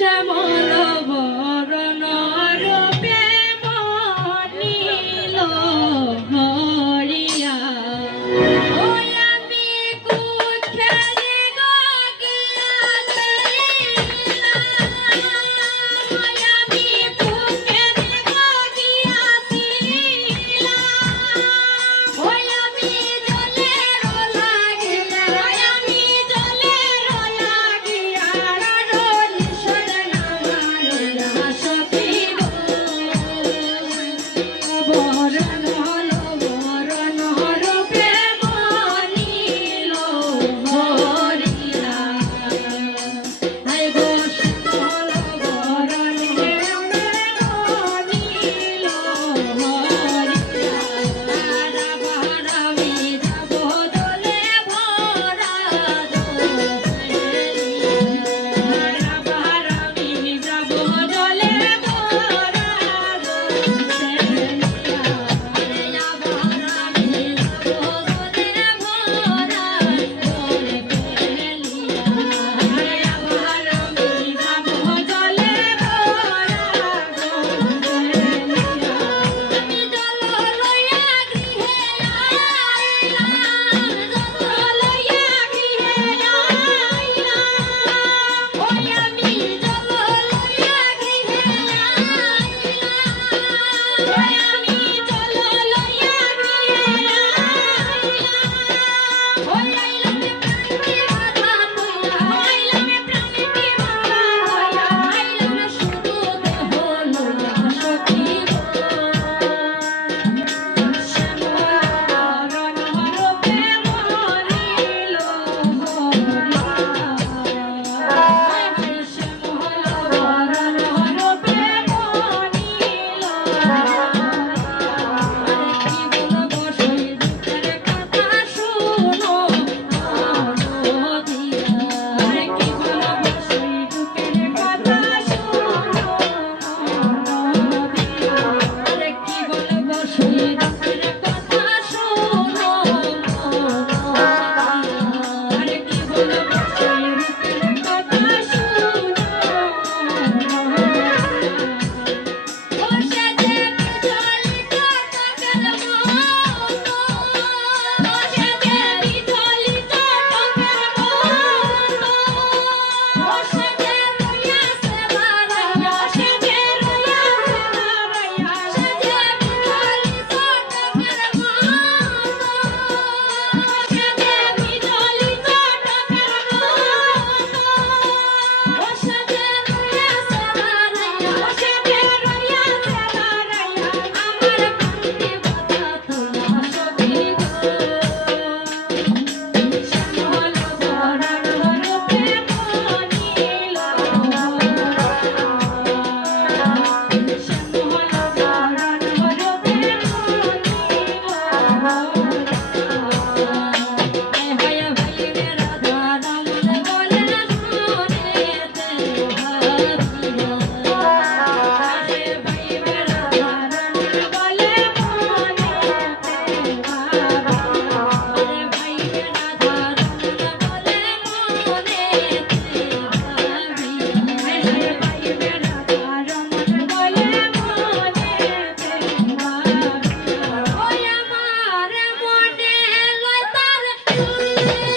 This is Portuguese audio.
শ্যামল Música